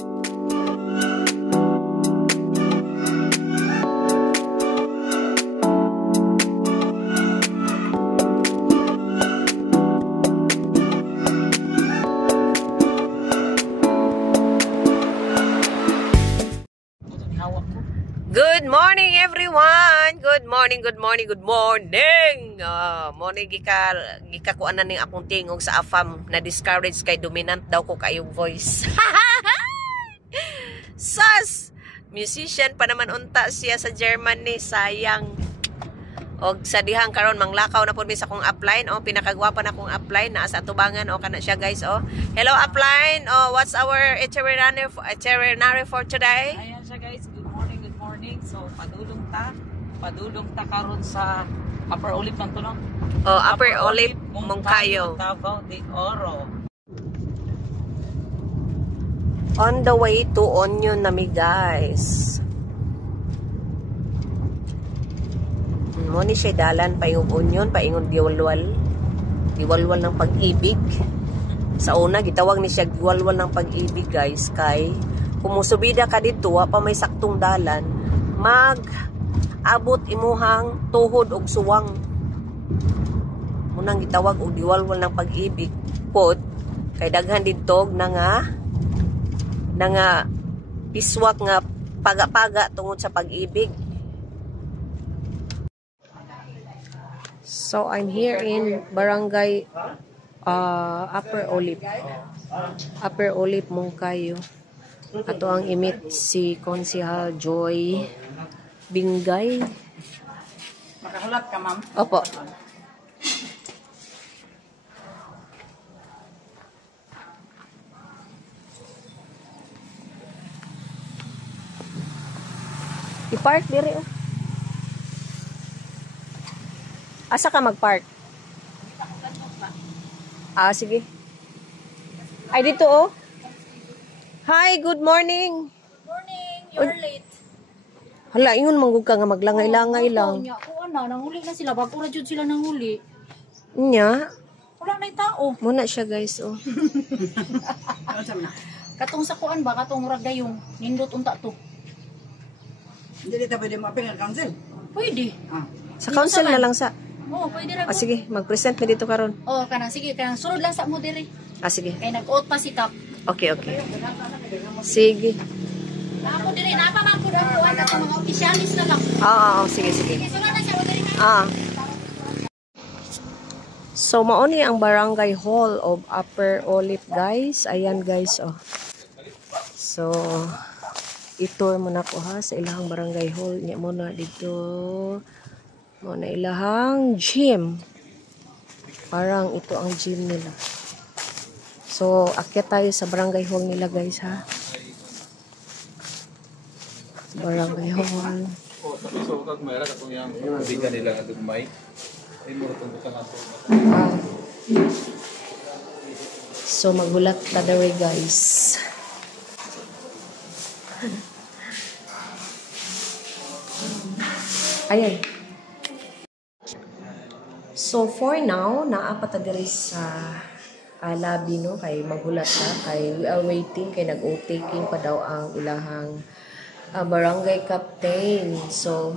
Good morning everyone. Good morning, good morning, good morning. Morning gika ko anan ning akong tingog sa afam na discourage kay dominant daw ko kayong voice. Sus! Musician pa naman unta siya sa Germany, sayang. Og sa dihang karon manglakaw na pud mi sa akong upline. Pinakagwapa na akong upline na sa atubangan kana siya guys. Hello upline. What's our itinerary for today? Ayan siya guys. Good morning. So padulong ta karon sa Upper Olip man to no. Upper Olip Moncayo, Davao de Oro. On the way to Onion nami guys. Mo ni siya dalan paingog Onion, paingog diwalwal ng pag-ibig. Sa una gitawag ni siya diwalwal ng pag-ibig guys, kay kumusubida ka dito pa may saktong dalan, mag abot imuhang tuhod og suwang. Munang gitawag og diwalwal ng pag-ibig pod kay daghan didtog na nga iswak nga paga-paga tungod sa pag-ibig. So I'm here in Barangay Upper Olip Moncayo. Ato ang imit si Konsehal Joy Bingay. Makahulat ka, ma'am? Opo. I-park diri. Asa ka mag-park? Sige. Ay, dito Hi, good morning. Morning, you're late. Hala, ingon manggug ka nga maglangay-langay lang. Kuan na, nanguli na sila. Bago na jud sila nanguli. Nya? Wala na yung tao. Muna siya guys, Katong sa kuan ba? Katong ragayong. Nindot unta to. Hindi ta pwede ma-appeal ang council? Pwede. Sa council na lang sa. Pwede ra. Sige, mag-present mi dito karon. Kanang sige, kanang sunod lang sa mo diri. Sige. Kay nag-out pa si Kap. Okay. Sige. Ako diri, napamangkod ang kuan na mga opisyalis na lang. Sige. Sige, sunod na siya mo diri. So, mao ni ang Barangay Hall of Upper Olip guys. Ayan guys, So, i-tour mo na ko sa ilahang Barangay Hall. Nya mo na dito. Mo na ilahang gym. Parang ito ang gym nila. So, akyat tayo sa Barangay Hall nila guys ha. Barangay Hall. So, magulat ta dere guys. Ayan. So, for now, naapa ta dere sa labi no, kay magulat ta, kay we are waiting, kay nag-o-taking pa daw ang ilahang barangay captain. So,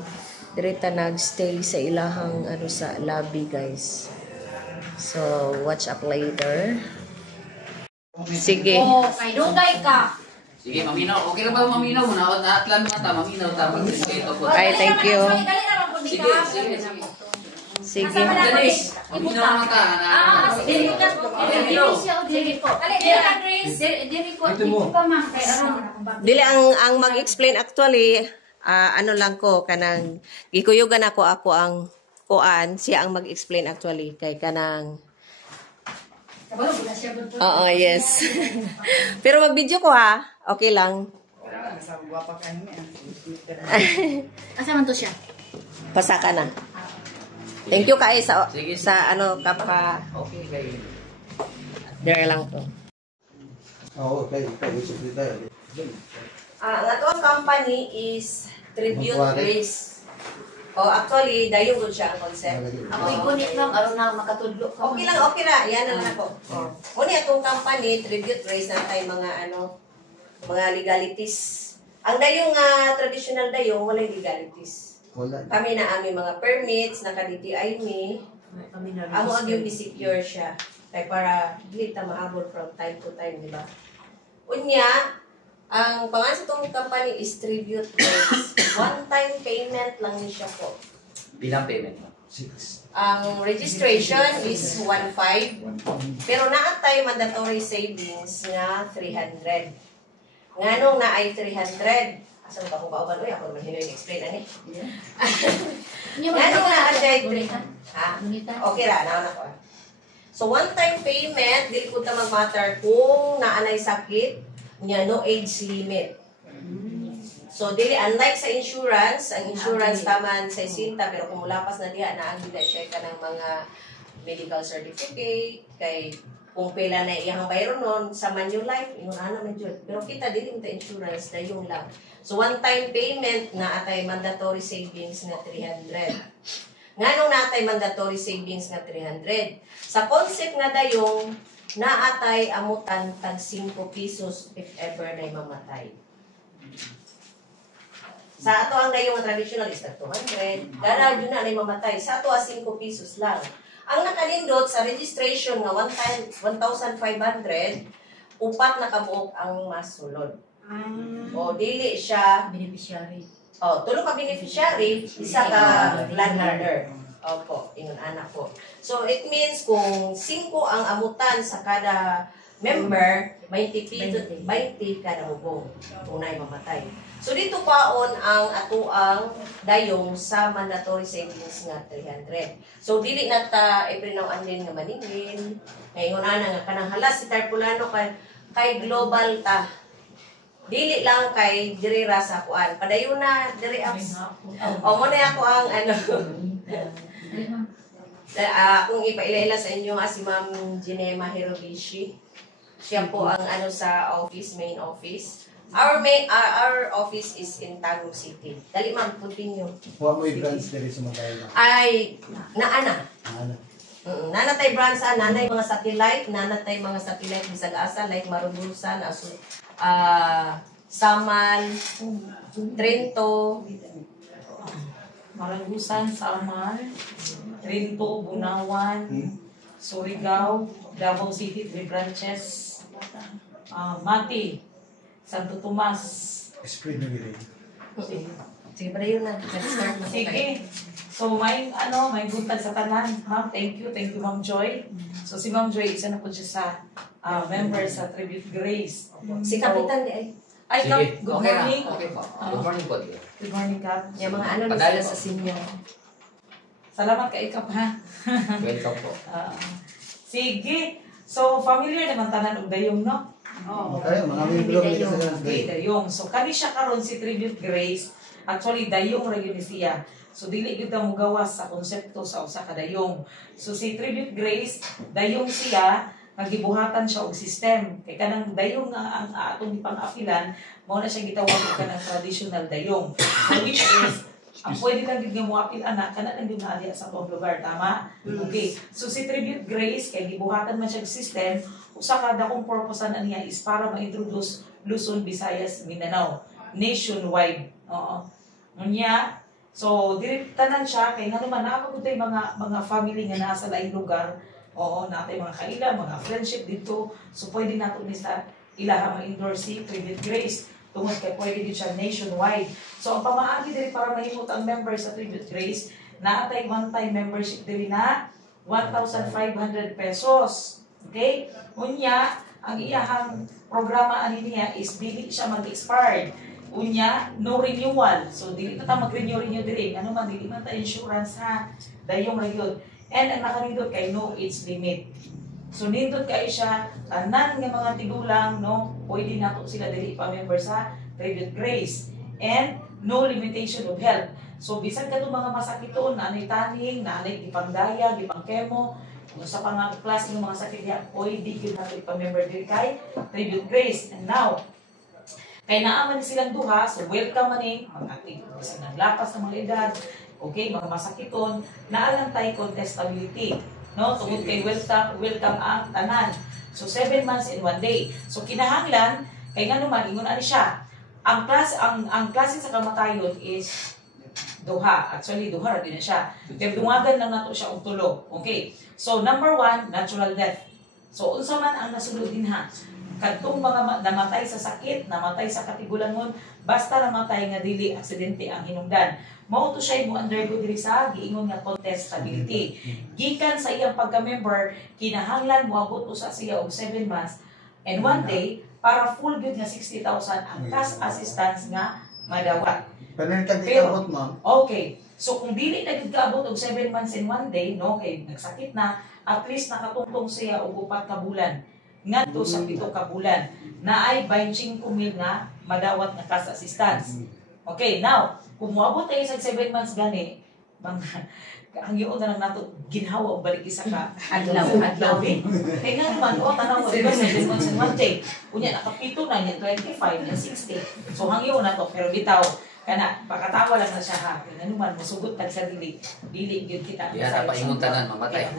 direta nag-stay sa ilahang sa lobby guys. So, watch up later. Sige. Kay dugay ka. Sige, maminaw. Okay lang ba maminaw? Naatlan mo ta, maminaw ta. Ay, thank you. Sige. Sige. Maminaw naman ta. Sige po. Dili ang mag-explain actually, ano lang ko kanang gikuyugan ako ang kuan, siya ang mag-explain actually kay kanang yes. Pero mag-video ko ha. Okay lang. Asa man to siya? Pasa ka na. Thank you kay sa kapa. Okay, kayo. Dire lang to. Okay. Ang atong company is Tribute Race. Actually, dayo gud siya ang concept. Ako igunit lang aron na makatudlo ka. Okay ra. Yan na lang ako. Uni atong company, Tribute Race na tayo mga mga legalities. Ang dayong traditional dayong walay legalities. Wala. Kami na aming mga permits, naka-DTI mi. Amo ang yung secure siya. Kaya para dili ta mahabol from time to time, di ba? Unya, ang pangalan sa itong company is Tribute Grace. One-time payment lang ni siya po. Bilang payment mo? 6. Ang registration is 1.5. Pero naatay mandatory savings nga 300. Nganong na ay 300? Asa ba kung pauban? Uy, ako naman hinoy explain ani. Nganong na ay 300? Ha? Okay ra, naon ako. So, one-time payment, dili po ta mag-matter kung naanay sakit, niya no age limit. So, dili, unlike sa insurance, ang insurance taman sa isinta, pero kung mulapas na diha, naagin na siya ka ng mga medical certificate, kay kung pila na iyang bayro nun, sa Manulife, inuna naman yun. Pero kita, dili ta insurance, na yung lang. So, one-time payment na atay mandatory savings na 300. Nganong natay mandatory savings nga 300. Sa concept nga dayong naatay amutan tag 5 pesos if ever na mamatay. Sa ato ang dayong traditional is tag 200. Dara yun na mamatay. Sa ato 5 pesos lang. Ang nakalindot sa registration nga 1,500, upat na kabuok ang masulod. O dili siya Beneficiary. tulo ka beneficiary, isa ka landowner. Opo, ingon anak ko. So, it means kung 5 ang amutan sa kada member, 20 kada bubong kung naay mamatay. So, dito paon ang atuang dayong sa mandatory savings nga 300. So, dili na ta iprinawan din nga maningin. Ngayon ana nga kanang halas si Tarpulano kay global ta. Dili lang kay diri ra sa kuan. Padayon na diri apps. O mo na ako ang kung ipaila sa inyo si Ma'am Ginema Hirobishi. Siya po ang sa office, main office. Our office is in Tagum City. Dali ma'am, continue. Huwag mo i-branch diri sa mga tayo na. Ay naana. Ano? Nanatay branch nanay mga satellite, nanatay mga satellite bisag asa like Marubusan, Samal, Trento, Marangusan, Samar, Trinto, Bunawan, Surigao, Davao City, 3 branches, Mati, Santo Tomas. Esprit de Ville. Sige, padayon na. Nag-start na po kayo. Sige. So may buntag sa tanan, ha? Thank you Ma'am Joy. So si Ma'am Joy isa na po siya sa member sa Tribute Grace. Si Kapitan di ay. Kap, Sige, good okay morning. na. Okay po. Good morning po. Tio. Good morning, Kap. Yung mga na Padayon sila po. sa senior. Salamat kay Kap, ha? Welcome po. Sige. So familiar naman tanan og dayong, no? Okay, mga membro dito sa ganang Okay, dayong. So kani siya karon si Tribute Grace. Actually dayong ra gyud siya. So dili gyud ta mo gawas sa konsepto sa usa ka dayong. So si Tribute Grace, dayong siya nagibuhatan siya og system. Kay kanang dayong nga ang atong ipang-apilan, mao na siya gitawag og kanang traditional dayong. Which is ang pwede lang gyud nga moapil ana kana lang gyud na diha sa tuwang lugar, tama? Okay. So si Tribute Grace kay gibuhatan man siya og system, usa ka dakong purpose na niya is para ma-introduce Luzon, Visayas, Mindanao nationwide. Oo. Unya, so diri tanan siya kay nga naman napagutay mga family nga nasa laing lugar. Oo, natay mga kaila, mga friendship dito. So pwede nato ni sa ilaha ma-endorse si Tribute Grace. Tungod kay pwede din siya nationwide. So ang pamaagi diri para mahimot ang member sa Tribute Grace, natay one-time membership diri na 1,500 pesos. Okay? Unya, ang iyahang programa ani niya is dili siya mag-expired. Unya, no renewal. So, dili na ta mag-renew diri. Ano man, dili man ta insurance ha. Dayong ra yun. And ang nakanindot kay no age limit. So, nindot kay siya, tanan nga mga tigulang, no, pwede nato sila dili pa-member sa Tribute Grace. And no limitation of health. So, bisan ka mga masakiton, nanay taning, nanay ipangdaya, ipang-chemo, kung sa pang-klase ng mga sakit niya, pwede yun nato ipa-member diri kay Tribute Grace. And now, kaya naaman silang duha, so welcome maning mga isang naglapas ng mga edad, okay, mga masakiton, naalang tayo contestability. No? Tungod kay welcome ang tanan. So 7 months and 1 day. So kinahanglan, Kay nga naman, ingon ani siya. Ang klase sa kamatayon is duha. Actually, duha ra din na siya. Pero dungagan lang nato siya og tulo. Okay. So, number 1, natural death. So, unsa man ang nasulod dinha? Kadtong mga namatay sa sakit, namatay sa katigulangon, basta namatay nga dili aksidente ang hinungdan. Mao to siya mo undergo diri sa giingon nga contestability. Gikan sa iyang pagka-member, kinahanglan moabot usa siya og 7 months and 1 day para full good nga 60,000 ang cash assistance nga madawat. Pero nagtag-ikabot, ma'am. Okay. So kung dili na gid kaabot og 7 months and 1 day, no, kay nagsakit na, at least nakatungtong siya og 4 ka bulan ngadto sa 7 ka bulan na ay 25,000 nga madawat nga cash assistance. Okay, now, kung moabot tayo sa 7 months gani, ang yun na lang nato ginhawa o balik isa ka adlaw eh. Kaya nga naman, tanaw mo, diba, 7 months and 1 day. Kunya, nakapito na niya, 25, niya 60. So, hangyo na to, pero bitaw, kana, pakatawa lang na siya ha. Kaya naman, masugot tag sa dili yun kita. Yan, napainguntanan, mamatay.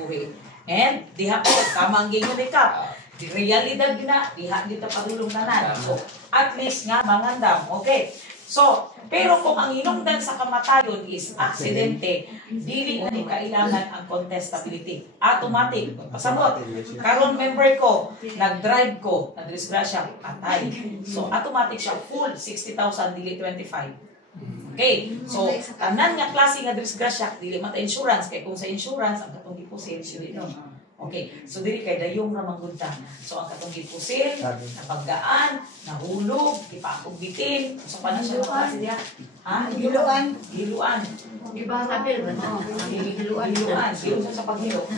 And, diha ko, tama ang gingon ni Kap. Di realidad na, diha dito pagulong nanan. So, at least nga, mangandam. Okay. So, pero kung ang hinungdan sa kamatayon is aksidente, dili na ni kailangan ang contestability. Automatic. Pasabot. Karon member ko, nag-drive ko, nadisgrasya, patay. So, automatic siya, full 60,000, dili 25. Okay. So, tanan nga klase nga disgrasya, dili mata insurance. Kaya kung sa insurance, ang katong deposit, dili no. Okay. So, dili kay dayong ramang gunta. So, ang katong deposit, napagdaan, nahulog, ipakog bitin. So, paano siya klase diya? Ha? Hiluan. Hiluan. Iba kapil ba na? Hiluan. Hilo siya sa paghilo.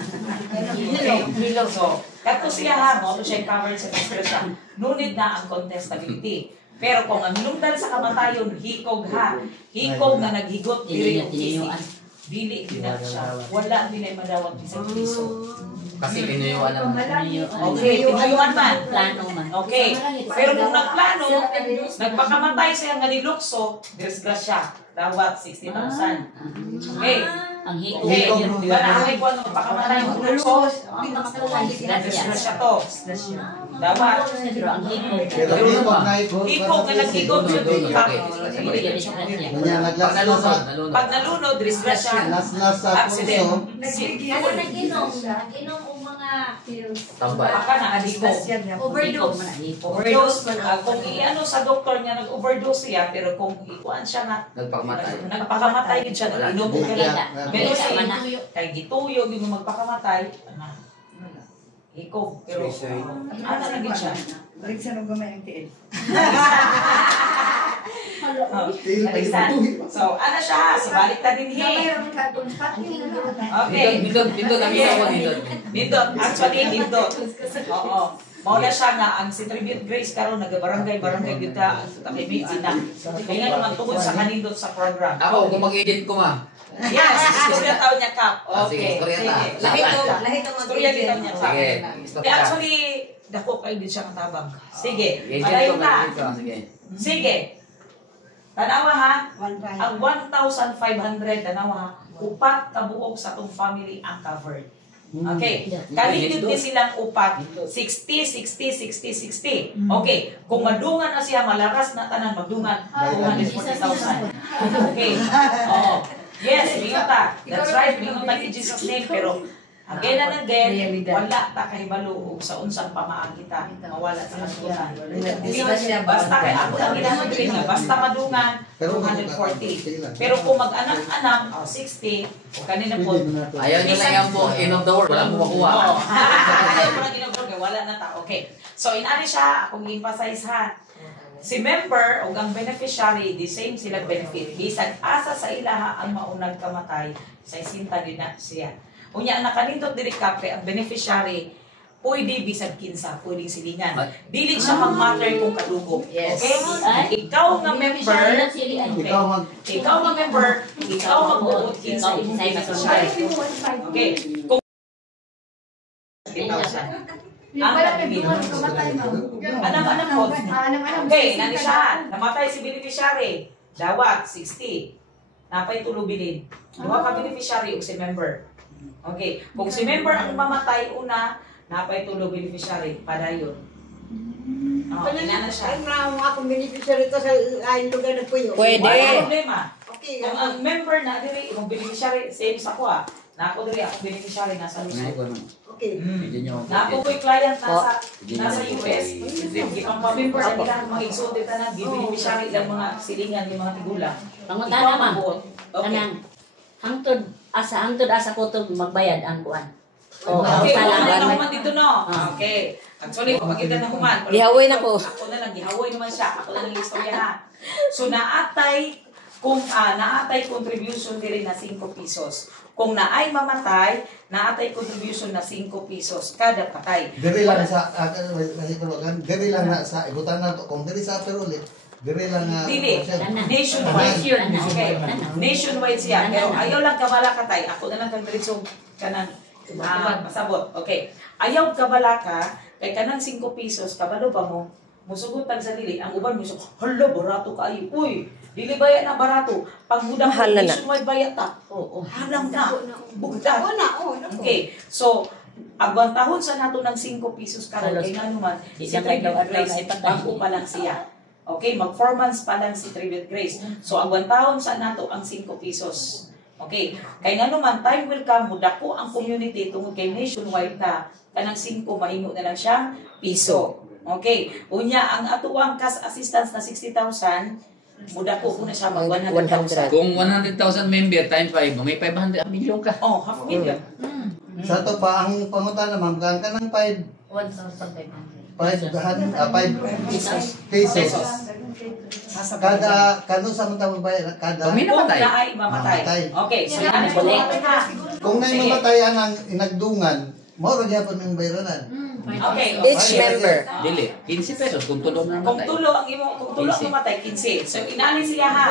Hilo. So, kato siya ha, mo to siya covered sa disgrasya. Nunid na ang contestability. Pero kung ang hinungdan sa kamatayon, hikog ha. Hikog na naghigot, dili yung kisi. Dili, di na siya. Wala, di na madawat isang piso. Kasi pinuyuan naman. Okay, pinuyuan man. Plano man. Okay. Pero kung nagplano, nagpakamatay siya nga nilukso, disgrasya. Dawat 60,000. Okay. Ang hiko. Okay. Di ba nakamay ko ano, pakamatay yung lukso? Disgrasya to. Dawat. Pero ang hiko. Pero hikog na hikog. Hikog na naghigot yun. Kanya naglas sa Pag nalunod, disgrasya. nas sa Accident. puso. Ako nag-inom og mga pills. Tambay. Baka na adiko. Overdose. Overdose. Kung i-ano sa doktor niya, nag-overdose siya, pero kung ikuan siya na, Nagpakamatay. nagpakamatay yun siya, nag-inom ko Wala. na. Pero kay gituyo, hindi mo magpakamatay, hikog. Pero, ano na gid siya? Balik sa nung gamay ang tiil. Balisan. So, ano siya? So, balik na din Gamay hi. ang katong pati na Okay. Dindot, kami sa ako dindot. Nindot, actually, nindot. Oo. Mauna siya nga, ang si Tribute Grace karon nagabarangay dito, kami may na. Kaya nga naman tungod sa kanindot sa program. Ako, kung mag-edit ko ma. Yes, istorya taon niya, Kap. Okay. Sige, istorya ta. Lahit ang istorya din taon niya, Kap. Sige, Kaya actually, dako kayo din siya katabang. Sige, edit ko, malayo na. mag-edit ko. Sige. Sige. Tanawa ha, 1,500. ang 1,500, tanawa ha, upat kabuok sa tong family ang covered. Okay. Kaligid din silang upat. 60, 60, 60, 60. Okay. Kung madungan na siya, malaras na tanan, madungan, 240,000. Okay. Oo. Yes, minguta. That's right. Minguta in Jesus' name. Pero, again and again, wala ta kahibalo sa unsang pamaan kita. Mawala sa kasuhan. Basta kay ako lang ginahagrin nga. Basta madungan, 240. Pero kung mag-anak-anak, 60, o kanina po, Ayaw nyo lang yung po, end of the world. Wala mo makuha. Oo. Ayaw mo lang ginagawa, wala na ta. Okay. So, inani siya, akong emphasize ha. Si member o ang beneficiary, the same sila benefit. Bisag asa sa ilaha ang maunang kamatay, sa isinta din na siya. Unya, ang nakanindot diri kap kay ang beneficiary, pwede bisag kinsa, pwedeng silingan. Dili siya mag-matter kung kadugo. Yes. Okay? Ikaw nga member, ikaw nga member, ikaw mag-uot kinsa imong beneficiary. Okay. Kung anak-anak po. Okay, nani siya. Namatay si beneficiary. Dawat, 60. Napay tulubilin. Duha ka beneficiary o si member. Okay. Kung si member ang mamatay una, napay tulo beneficiary. Padayon. Inana siya. Ay, mga akong beneficiary ito sa lain lugar na po yun. Pwede. Wala problema. Okay, Kung ang member na diri, yung beneficiary, same sa ko na ako diri, akong beneficiary nasa Luzon. okay. Na ako ko'y client nasa US. Ang pa-member na nila, mga exotic na beneficiary lang mga silingan, yung mga tigulang. Pangutana, ma'am. Kanang hangtod asa ko to magbayad ang kuan. Okay, Salamat. wala na human dito, no? Okay. Actually, pagkita na human. Gihawoy na ko. Ako na lang, gihawoy naman siya. Ako na lang istorya ha. So, naatay contribution diri na 5 pesos. Kung naay mamatay, naatay contribution na 5 pesos kada patay. Diri lang sa diri lang na sa ibutan na to kung diri sa Perulit. Diri lang na Dili. Nationwide. Okay. Nationwide siya. Pero ayaw lang kabala katay. Ako na lang kang diretso kanang masabot. Okay. Ayaw kabala ka, kay kanang 5 pesos, kabalo pa mo, musugot tag sa dili. Ang uban mo so, hala, barato kayo. Uy, dili baya na barato. Pag mudang Mahal na na. nationwide baya ta. Halang na. Bugda. Oo. Okay. So, agwantahon sa nato ng 5 pesos karon kay nanuman si Tribute Grace bago pa lang siya. Okay, mag-4 months pa lang si Tribute Grace. So, agwantahon sa nato ang 5 pesos. Okay, kay nanuman time will come mudako ang community tungod kay nationwide ta kanang 5 mahimo na lang siyang piso. Okay, unya ang atuang cash assistance na 60,000 mudako ko na siya mag 100,000. Kung 100,000 member time 5, may 500 million ka. Oh, half million. sa to pa ang pangutana ma'am kan kanang 5 pesos. Kada kano sa mga bayad kada Kung may Kung namatay. naay mamatay. Mamatay. Okay, so yan ang kolekta na. kung nay mamatayan ang inagdungan mo ra gyapon ang bayranan. Okay. Each member. Dili, 15 pesos kung tulong na Kung matay. tulo ang kung tulo ang mamatay 15. So inali siya ha.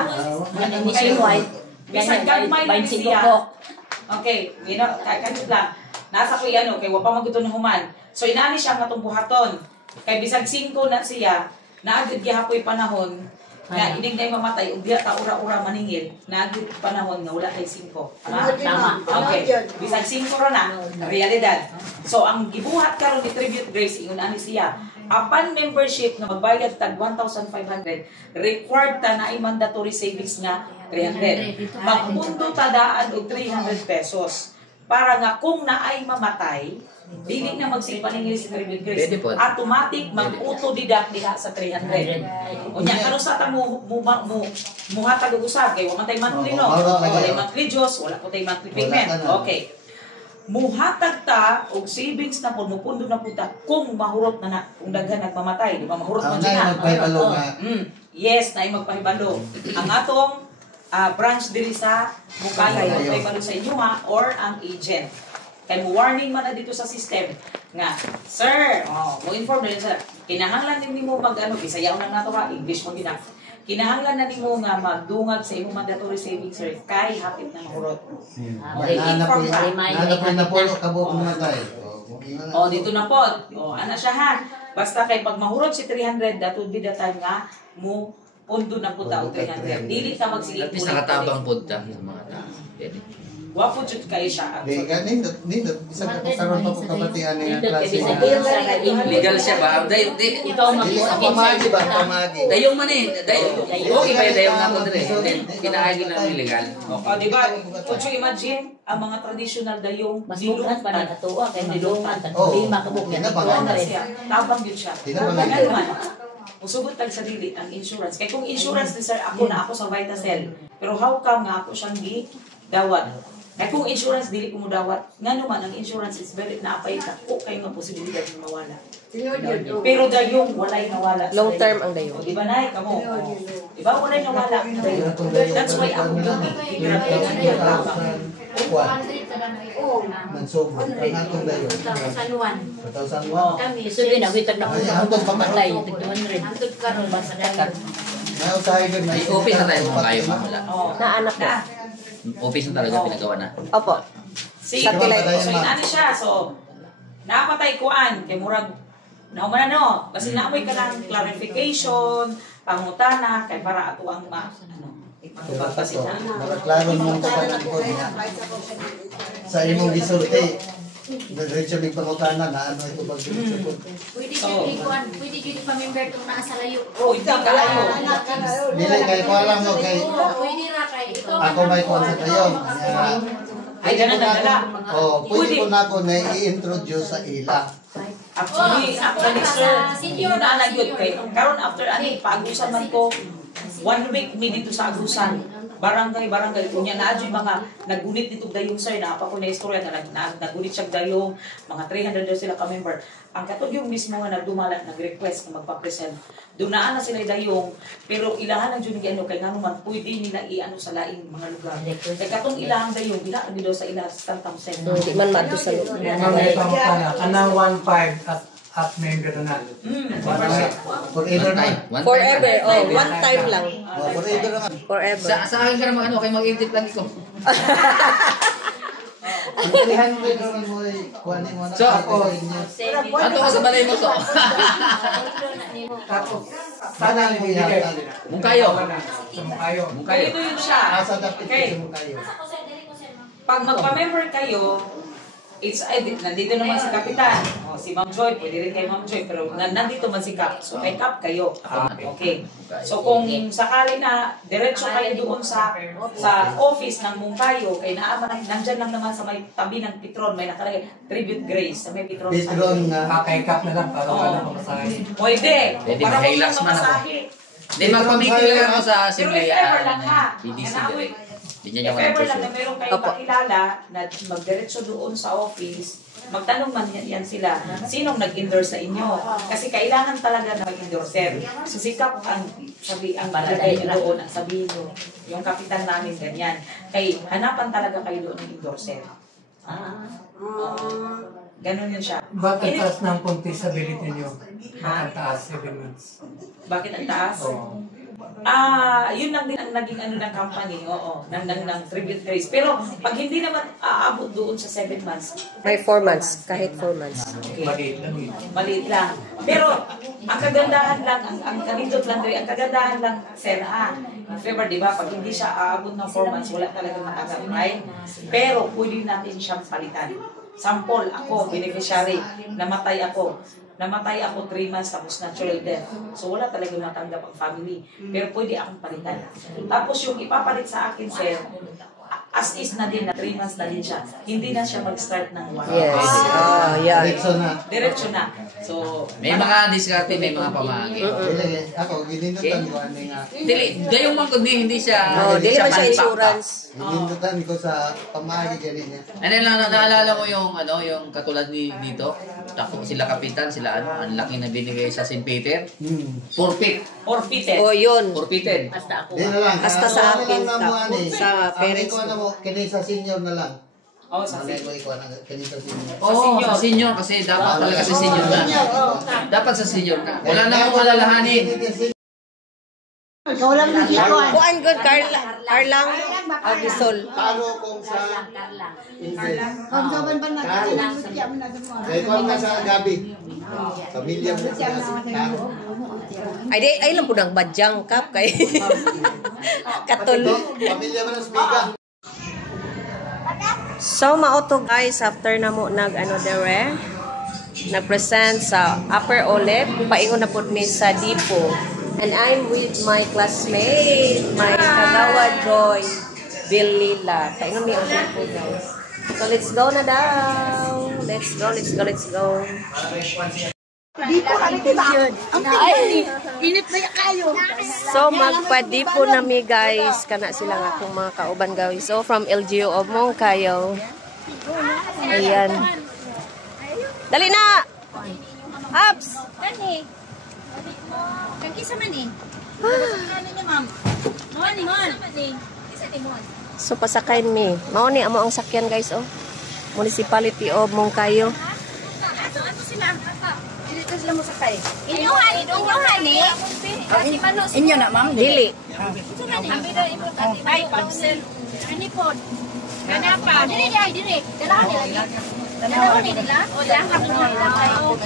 Nationwide. Bisan gagmay lang 25 siya. po. Okay, kanit lang. Nasa ko yan, okay, wapa magito ng human. So inali siya nga itong buhaton. Kay bisag 5 na siya, naagid gihapoy panahon, na ining na mamatay, ug diha ta ura-ura maningil, naagid panahon nga wala kay 5. Tama. Okay, bisag 5 ra na, realidad. So ang gibuhat karon ni Tribute Grace, ingon ani siya, upon membership na magbayad tag 1,500, required ta na ay mandatory savings nga 300. Magpundo ta daan og 300 pesos. Para nga kung naay mamatay, dili na magsipaningil si Tribute Grace. Pwede po. Automatic mag-auto deduct diha sa 300. Unya karon sa ta mo hatag og usab kay wa man tay monthly no. Wala tay monthly Diyos, wala po tay monthly payment. Wala ka na. Okay. Muhatag ta og savings na po, mupundo na po ta kung mahurot na kung daghan nagmamatay, di ba mahurot man Ang siya. nay magpahibalo nga Yes, na magpahibalo. Ang atong branch diri sa Bukalay, magpahibalo sa inyo or ang agent. Kay mo warning man na dito sa system nga, sir, mo inform na sir, kinahanglan din nimo Bisaya na nato ha, English mo gina. Kinahanglan na nimo nga magdungag sa imong mandatory savings sir kay hapit na mahurot. na po kabuk mga tayo. Dito na po. Ana siya ha. Basta kay pag mahurot si 300, that would be the time nga mo pundo na po ta og 300. Dili ka magsilip. At least nakatabang po ta sa mga tao. Pwede. Wapo jud kay siya. Di ganin nindot isa ka karon pa ko kabatian nga klase. Legal siya ba? Ikaw Dili mag-usap pamagi ba pamagi. Dayong man eh. Okay ba yung dayong nga po dire? Pinaagi lang yung legal. Di ba? Could you imagine ang mga traditional dayong mas bukas pa rin katuwa kay madungan tag lima ka bukyan. Ano siya? Tabang yun siya. Tinabang Kaya naman, musugot tag sa dili ang insurance. Kaya kung insurance ni sir, ako na ako sa Vitacell. Pero how come nga ako siyang gidawat? Kaya kung insurance, dili ko mo dawat. Nga naman, ang insurance is very naapay ka. O kayo nga posibilidad na mawala. Pero dayong walay nawala. Long term ang dayo. Di ba na? Kamo. Di ba walay nawala ang dayong? That's why ako duty. Igrab ka nga niya tabang. Mansobo ang atong dayo. Sanuan. 2001. Kami sulit na witag na Ay, hantod pa pamatay man. 200. Hantod karon ba sa dagat. Nausahay gud May office na tayo kung kayo ma'am. Wala. Na anak na. Office na talaga pinagawa na. Opo. Si, Satellite. so inani siya, so napatay kuan kay murag nauman na no kasi naamoy ka ng clarification, pangutana kay para ato ang pagpasina. Mara klaro mo ko sa imong gisulti. Diretso may pangutana na ano ito pag Pwede dyan ikuan, pwede dyan pa-member itong nasa layo. Oh, hindi kaayo. Dili kay ko alam mo kay Pwede na kay ito. ako may kuwan sa tayo. Ay, ganun na dala. Oh, pwede ko na ako na i-introduce sa ila. Actually, sir, hindi mo na alagyot kay. Karon after ani, paagusan man ko, 1 week mi dito sa agusan. Barangay kunya na adyo mga nagunit dito dayong sir na apa ko na istorya na nagunit siya dayong mga 300 daw sila ka member. Ang katong yung mismo nga nagdumala nag-request na magpa-present. Dunaan na sila dayong pero ilahan ang jud ano kay ngano man pwede nila i-ano sa laing mga lugar. Kay katong ilahang dayong bila ni daw sa ila Stantam Center. Hindi man madto sa loob. Kanang 1.5 at member na. Forever na. Forever. Oh, one time lang. Oh, forever na. Forever. Sa akin ka naman ano, kay mag-edit lang ito. Ang pilihan mo rin naman mo ay kuhanin mo na So, ako sa inyo. Ato ka sa balay mo so. Tapos, sana yung leader. Mungkayo. Sa Mungkayo. Mungkayo. Ito yun siya. Asa dapat Okay. mo kayo. Pag magpa-member kayo, nandito naman si Kapitan. O, si Ma'am Joy, pwede rin kay Ma'am Joy, pero nandito man si Kap. So, kay Kap kayo. Okay. So, kung sakali na diretso kayo doon sa office ng Mungkayo, kay nandyan lang naman sa may tabi ng Petron, may nakalagay, Tribute Grace, sa may Petron. Petron nga. Kay Cap na lang para wala pamasahe. Pwede. Pwede, Para may huwag lang relax man ako. mamasahe. Then magpamigil lang ako sa Pero if ever lang ha. PDC. Nanawi. Hindi If niya ever wala lang na meron kayong Opo. kakilala na magdiretso doon sa office, magtanong man yan sila, sinong nag-endorse sa inyo? Kasi kailangan talaga na mag-endorser. So si Kap ang malagay doon, ang sabihin nyo, yung kapitan namin ganyan. Kay hanapan talaga kayo doon ng endorser. Ganon yun siya. Bakit taas ng konti sa ability nyo? Bakit taas 7 months? Bakit ang taas? Oo. Yun lang din ang naging ano ng company, oo, ng Tribute Grace. Pero pag hindi naman aabot doon sa 7 months, May 4 months. Kahit 4 months. Maliit lang yun. maliit lang. Pero ang kagandahan lang, ang kanindot lang rin, ang kagandahan lang, sir, in favor, di ba, pag hindi siya aabot ng 4 months, wala talaga matanggap, right? Pero pwede natin siyang palitan. Sample, ako, beneficiary, namatay ako 3 months tapos natural death. So wala talaga matanggap ang family. Pero pwede akong palitan. Tapos yung ipapalit sa akin, sir, as is na din na 3 months na din siya. Hindi na siya mag-start ng 1 Yes. Yeah. Diretso na. Diretso na. So, May mga diskarte, may mga pamagi. Dili, ako, ginindutan ko ano nga. Dili, gayong man kundi hindi siya Oh, di naman siya manipakpak. insurance. Ginindutan ko sa pamagi ganyan. Ano lang, naalala mo yung katulad ni dito? Tako sila kapitan, sila ang laki na binigay sa St. Peter. Forfeit. O yun. Forfeited. Basta ako. Di na lang. Basta sa akin, sa sa parents ko na mo, kini sa senior na lang. oh, sa Ano mo ikuha na kini sa senior. Oo, sa senior kasi dapat talaga sa senior na. Dapat sa senior na. Wala na akong alalahanin. Ikaw lang yung sikuan. Kuan good Carlang Agisol. Paano kung sa Karlang. invest? Kung saban pa natin, siya mo na Kaya kung ka sa gabi. Pamilya mo sa Ay lang po ng badyang kap kay Katul. Pamilya mo ng spiga. So mauto guys after na mo nag-present sa Upper Olep, paingon na pud mi sa Dipo. And I'm with my classmate, my Kagawa Joy Bilila. Paingon mi ang Dipo guys. So let's go na daw. Let's go. Dito kami tibad. Ay, init na kayo. So magpadipo na mi guys, kana sila nga akong mga kauban guys. So from LGU of Mongkayo. Ayan. Dali na. Ups. Kani. Kani sa man eh. Ano niya, ma'am? Mon. Isa timon. So pasakay mi. Mao ni amo ang sakyan guys oh. Municipality of Mongkayo. Ano sila? Dito sila mo sakay. Inyuhan ni. Kasi manos. Inyo na, ma'am. Dili. Ay, parcel. Ani po. Kanapa. Dili. Dalawa nila. O lang ako nila kayo.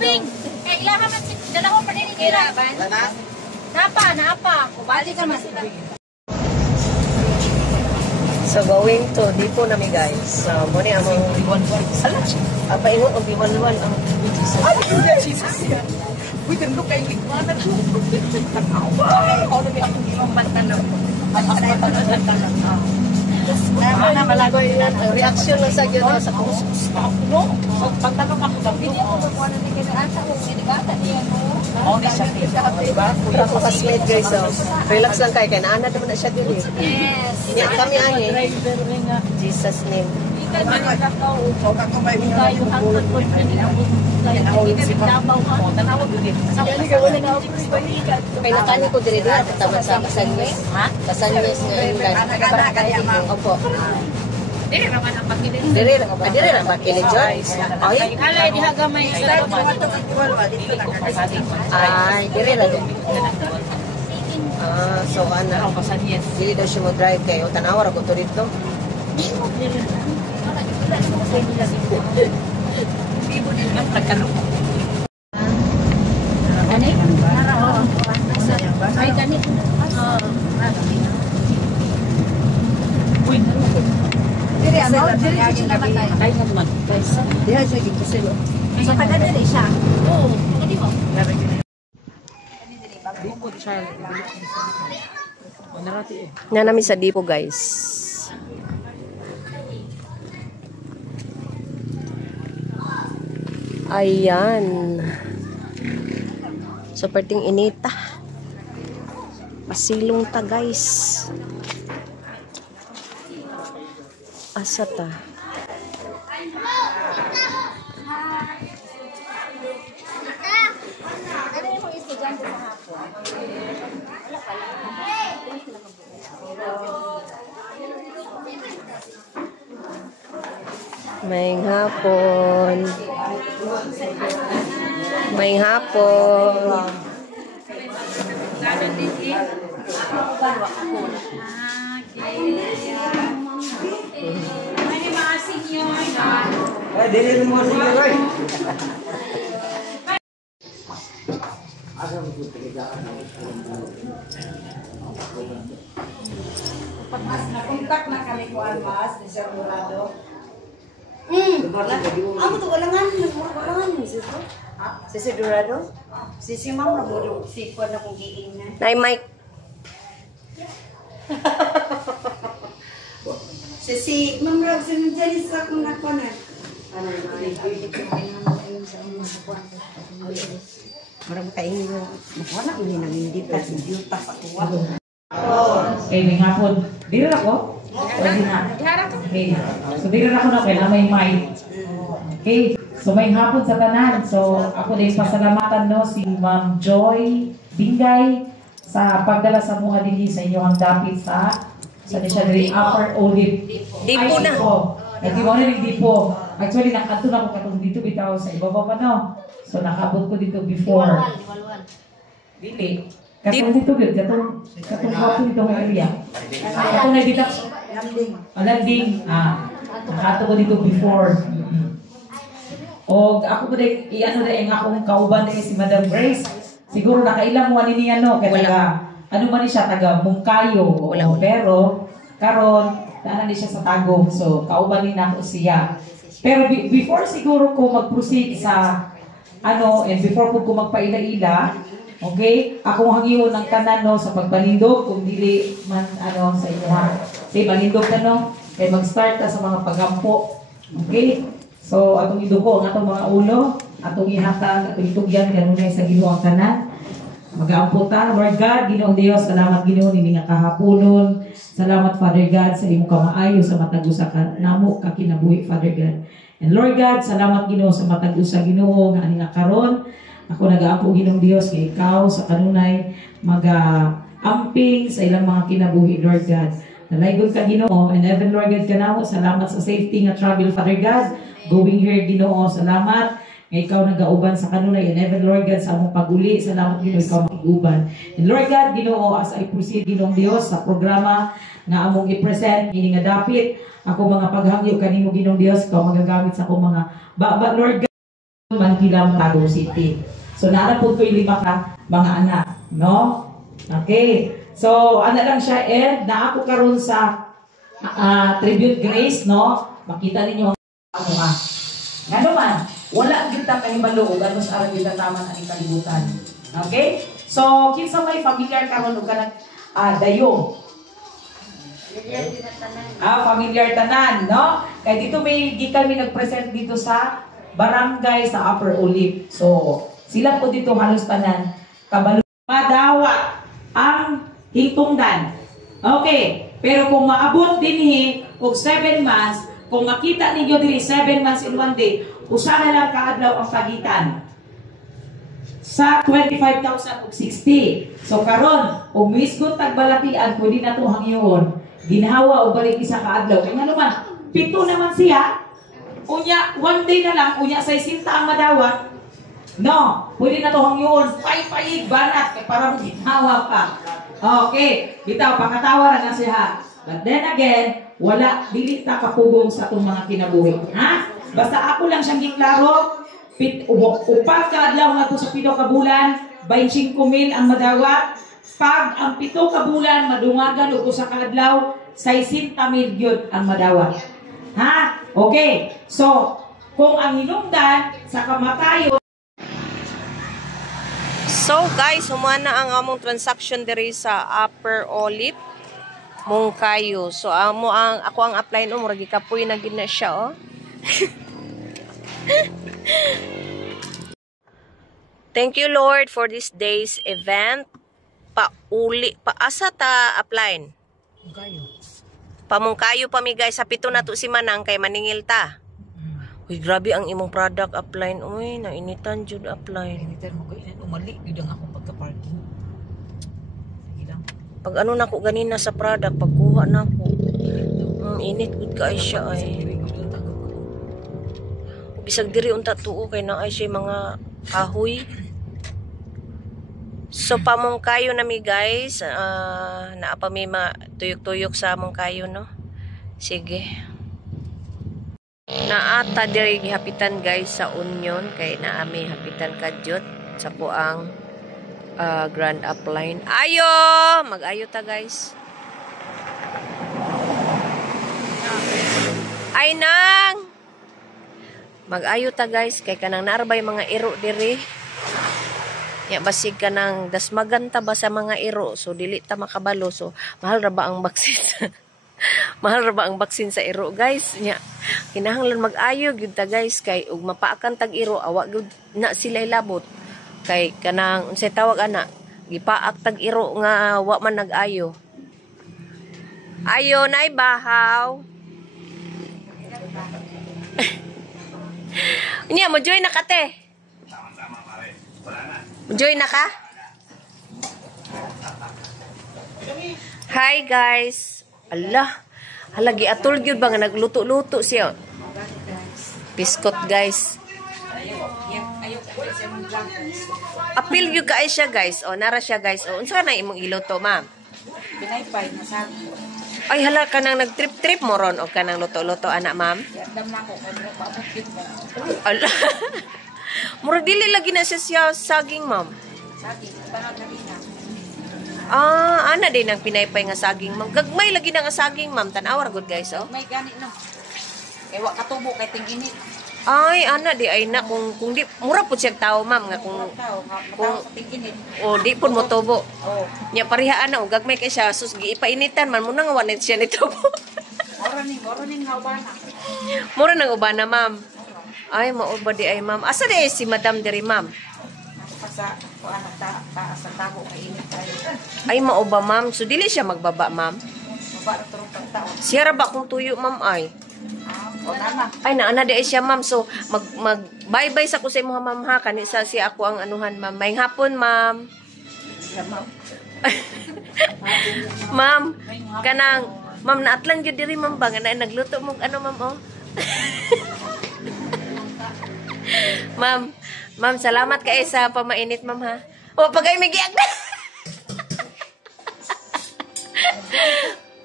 Bing. Kay ilaha man si dalawa pa din nila. Napa. Bali ka man sila. So So going to Dipo nami guys. So mo ni among Salat siya. apa ingon og biwan-wan ang Jesus. Uy, tendo kay ligmanan ko. Ako na ako yung pantanaw. Ana malagoy na reaction lang sa gyud sa puso. No? Pagtanong ako daw. Hindi ako magkuha na tingin ang asa kung sinigata niya mo. Oh, di siya diba? Para ko kasmate guys. So, relax lang kay naana naman na siya dili. Yes. Nya kami ani. Jesus name. Kayo hangtod ko kayo Davao ha. Tanawag yun. Kay nakani ko diri diri tama sa Kasanyes. Ha? Kasanyes nga opo. Dili naman ang pagkilid. Diri ra makini John. Ay, Alay diha gamay sa ay diri ra. So ana. Dili daw siya mo drive kayo tanawa ra ko to dito. Ibo din ang pagkanong. Ani? Ay gani. Uy, Diri ano? Diri siya namatay. ay naman. Guys, Diha siya gito sila. Sa taga diri siya. Oo. Kadi mo. Na namin sa Dipo guys. Ayan. So perting inita. Pasilong ta guys. Asa ta? May hapon. May hapon. Eh, dili mo sige, Roy. Nakontak na kami ko Almas, ni Sir Dorado. Ako to walangan, walangan ni Sir. Si Sir Dorado? Si Ma'am Ramiro, si Juan na kong giingnan. Nay Mike. Si Ma'am Ramiro, sinundan sa akong nakunan. Marang kain yung wala ko ni hindi pa si Diuta sa kuwa. okay, may hapon. Dito ako? O di na? Okay. So, dito ako na kaya may mic. Okay. So, may hapon sa tanan. So, ako din pasalamatan no, si Ma'am Joy Bingay sa pagdala sa mga dinhi sa inyong dapit sa siya diri Upper Olive. Dipo na. Hindi mo na Dipo. Actually, nakanto na ako katong dito bitaw sa ibaba pa no. So, nakabot ko dito before. Dili. Katong dito gud, katong hapon dito ng area. Katong na dito. Landing. Nakato ko dito before. O ako po din, i-ano na yung akong kauban din si Madam Grace. Siguro nakailang mo niya no, kaya ano man siya, taga Mungkayo. Pero, karon naanan siya sa Tagum. So, kauban din ako siya. Pero before siguro ko mag-proceed sa and before ko magpaila-ila, okay, akong hangiyon ng tanan no, sa pagbalindog, kung dili man sa inyo ha. Okay, balindog na no, kaya mag-start ta sa mga pagampo. Okay, so atong iduko ang atong mga ulo, atong ihatag, atong itugyan kanunay sa Ginoo ang tanan. Mag-aampo ta, Lord God, Ginoong Dios, salamat Ginoo nini nga kahaponon. Salamat Father God sa imong kamaayo sa matag usa ka namo ka kinabuhi Father God. And Lord God, salamat Ginoo sa matag usa Ginoo nga ani nga karon ako nag-aampo Ginoong Dios kay ikaw sa kanunay mag-amping sa ilang mga kinabuhi Lord God. Nalaygon ka Ginoo and even Lord God kanamo salamat sa safety nga travel Father God. Going here Ginoo, salamat nga ikaw nagauban sa kanunay and even Lord God sa among paguli salamat Ginoo ikaw makiguban. And Lord God Ginoo as I proceed Ginoong Dios sa programa nga among i-present ini nga dapit ako mga paghangyo kanimo Ginoong Dios ikaw magagamit sa akong mga baba Lord God Mankilam Tagum City. So naara po ko 5 ka mga anak, no? Okay. So ano lang siya na ako karon sa tribute grace, no? Makita ninyo ang mga. Nga naman, wala kita kahibalo o gano'n sa araw kita tama na ang kalibutan. Okay? So, kinsa may familiar karon og kanang dayo. Familiar tanan, no? Kaya dito may gikan mi nag-present dito sa barangay sa Upper Olive. So, sila po dito halos tanan kabalo madawa ang hitungdan. Okay, pero kung maabot dinhi og 7 months, kung makita ninyo diri 7 months in 1 day, usa na lang kaadlaw ang pagitan sa 25,000 og 60. So karon, kung misgon tagbalatian, pwede na to hangyon. Ginhawa o balik isa kaadlaw. Kaya nga naman, 7 naman siya. Unya, 1 day na lang, unya sa 60 ang madawat. No, pwede na to hangyon. Pay-payig, banat, para mo ginhawa pa. Okay, bitaw, pakatawa na siya. But then again, wala, dili ta kapugong sa itong mga kinabuhi. Ha? Basta ako lang siyang giklaro, upag kaadlaw nga to sa 7 ka bulan, 25,000 ang madawat. Pag ang 7 ka bulan, madungagan o sa kaadlaw, 60,000 yun ang madawat. Ha? Okay. So, kung ang hinungdan sa kamatayon. So guys, humana ang among transaction diri sa Upper Olive Mungkayo. So ako ang apply no, murag gikapoy na gid na siya, oh. Thank you Lord for this day's event. Paasa ta apply. Pamungkayo pa mi guys, sa 7 na to si Manang kay maningil ta. Uy, grabe ang imong product upline. Uy, nainitan jud upline. Initan mo ko ilan umali gid ang akong pagka-parking. Sige lang. Pag ano nako ganina sa product, pagkuha nako. Init gud kay siya ay. Bisag diri unta tuo kay naay siya mga kahoy. So pamungkayo na mi guys, naa pa mi tuyok-tuyok sa mungkayo no. Sige. Naata diri gihapitan guys sa Union kay naami hapitan kadyot sa puang Grand Upline. Ayo, mag-ayo ta guys. Ay nang mag-ayo ta guys kay kanang naarbay mga iro diri. Ya basig kanang dasmagan ta ba sa mga iro, so dili ta makabalo, so mahal ra ba ang baksin? Mahal ra ba ang baksin sa iro guys? Nya kinahanglan mag-ayo gyud ta guys kay ug mapaakan tag iro awa gyud na sila labot. Kay kanang unsay tawag ana, gipaak tag iro nga wa man nag-ayo. Ayo nay bahaw. Nya mo join na ka te. Join na ka? Hi guys. Allah, halagi atol gyud ba nga nagluto-luto siya. Biskot guys. Apil gyud kay siya guys. O nara siya guys. O unsa na imong iluto ma'am? Pinaypay na sa. Ay hala ka nang nagtrip-trip mo ron o ka nang luto-luto anak ma'am? Dam na ko kay paabot ba. Allah. Murag dili lagi na siya saging ma'am. Saging para kanina. Ana din ang pinaypay nga saging ma'am. Gagmay lagi na nga saging ma'am. Tan-awar good guys, oh. May gani no. Kay wa katubo kay tinginit. Ay, ana di ay na kung di mura pud siya tao ma'am nga kung Sa tinginit. o di pud mo tubo. Oh. Nya parihaan na og gagmay kay siya sus giipainitan man mo nang wanit siya ni tubo. Ora ning hawbana. Mura nang ubana ma'am. Ay mao ba di ay ma'am. Asa di si madam diri ma'am? Sa kuan taas sa tago kay init tayo. Ay mao ba ma'am? So dili siya magbaba ma'am. Baba ra turong pagtaon. Siya ra ba kung tuyo ma'am ay? O nana. Ay naana di ay siya ma'am. So mag bye-bye sa ko sa imo ma'am ha kani sa si ako ang anuhan ma'am. Maayong hapon ma'am. Ma'am, kanang ma'am naatlan gyud diri ma'am ba nga nagluto mo ano ma'am oh. Ma'am, salamat kayo sa pamainit, ma'am, ha? O, pagay may giyak na!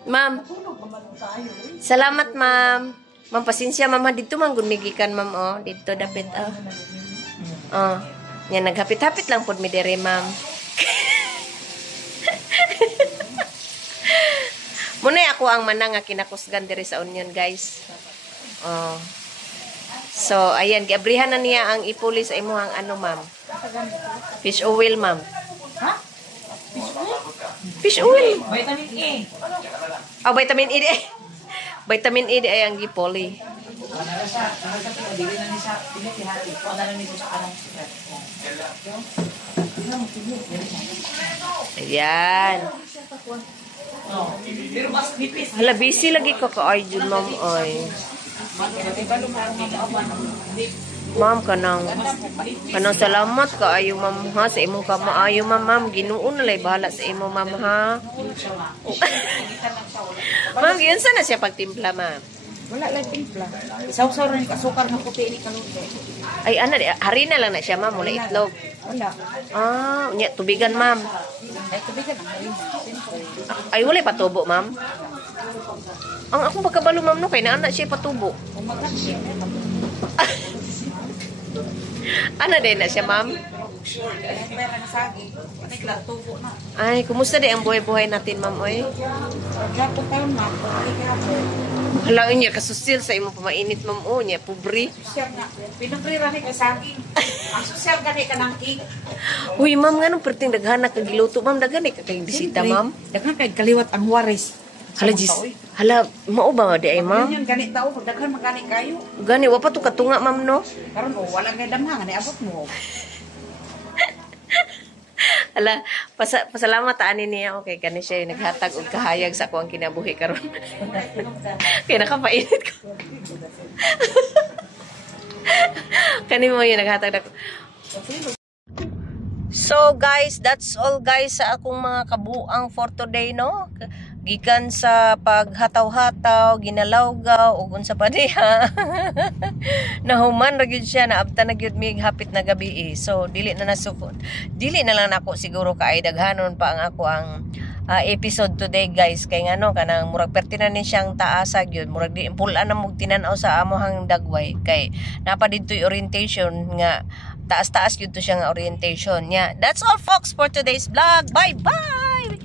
Ma'am, salamat, ma'am. Ma'am, pasensya, ma'am, ha? Dito, ma'am, gumigikan, ma'am, oh. Dito, dapit, oh. Oh, yan, naghapit-hapit lang po mi dere, ma'am. Muna ako ang manang nga kinakusgan diri sa onion, guys. Oh. So, ayan, giabrihan na niya ang ipuli sa imuhang ano, ma'am. Fish oil, ma'am. Ha? Fish oil. Vitamin E. Oh, vitamin E. Vitamin E ay ang gipoli. Dili na ni siya, pinitihati. O na ni siya kanang sugat. Ayan. Oh. Pero mas nipis. Hala, busy lagi ka ka-ay dyan, ma'am. Ay. Ma'am, kanang salamat ka ayo, ma'am, ha, sa imong kamaayo, ma'am. Ginoo na lay bahala sa imo, ma'am, ha. Ma'am, yun sana siya pagtimpla, ma'am. Wala lang timpla. Isaw-saw rin kasukar na puti ni kalute. Ay, ano, harina lang na siya, ma'am, mula itlog. Wala. Ah, unya, tubigan, ma'am. Ay, tubigan ang harina. Ay, wala patubo, ma'am. Ang akong pagkabalo, ma'am, no, kay naana siya patubo. Umagat siya. Ano din na siya, ma'am? Ay, pera na sagi. Nagla, tubo na. Ay, kumusta din ang buhay-buhay natin, ma'am, oy? Gapon taon, ma'am. Gapon. Hala, niya, kasusil sa imo pamainit, ma'am, o, niya, pobre. Sosyal nga. Pinuprira ni ka saging. Ang sosyal gani ka ng cake. Uy, ma'am, nga nung perting daghana kag giluto, ma'am, daghani ka kay bisita, ma'am. Daghan kay kaliwat ang Juarez. Hala, jis. Hala, mao ba di ay, ma'am? Yun gani tao, pag daghan magani kayo. Gani, wa pa to katunga, ma'am, no? Karon mo, wala kay damhang, ni abot mo. Hala, pasalamat ani niya, okay, kani siya yung naghatag og kahayag sa ako ang kinabuhi karon. Kaya nakapainit ko. Kani mo yung naghatag ako. So guys, that's all guys sa akong mga kabuang for today, no? Gikan sa paghataw-hataw, ginalawgaw, ug unsa pa diha. Nahuman ra gyud siya, naabta na gyud mig hapit na gabi. So dili na nasukod. Dili na lang nako siguro kaay daghanon pa ang ako ang episode today, guys. Kay ngano kanang murag pertinan ni siyang taasa gyud, murag di pulan na mug tinan-aw sa amohang dagway kay napa didtoy orientation nga taas-taas gyud to siya nga orientation niya. That's all folks for today's vlog. Bye-bye.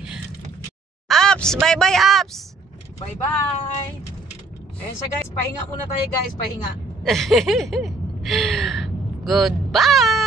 Apps, bye-bye apps. Bye-bye. Ayan siya guys, pahinga muna tayo guys, pahinga. Goodbye.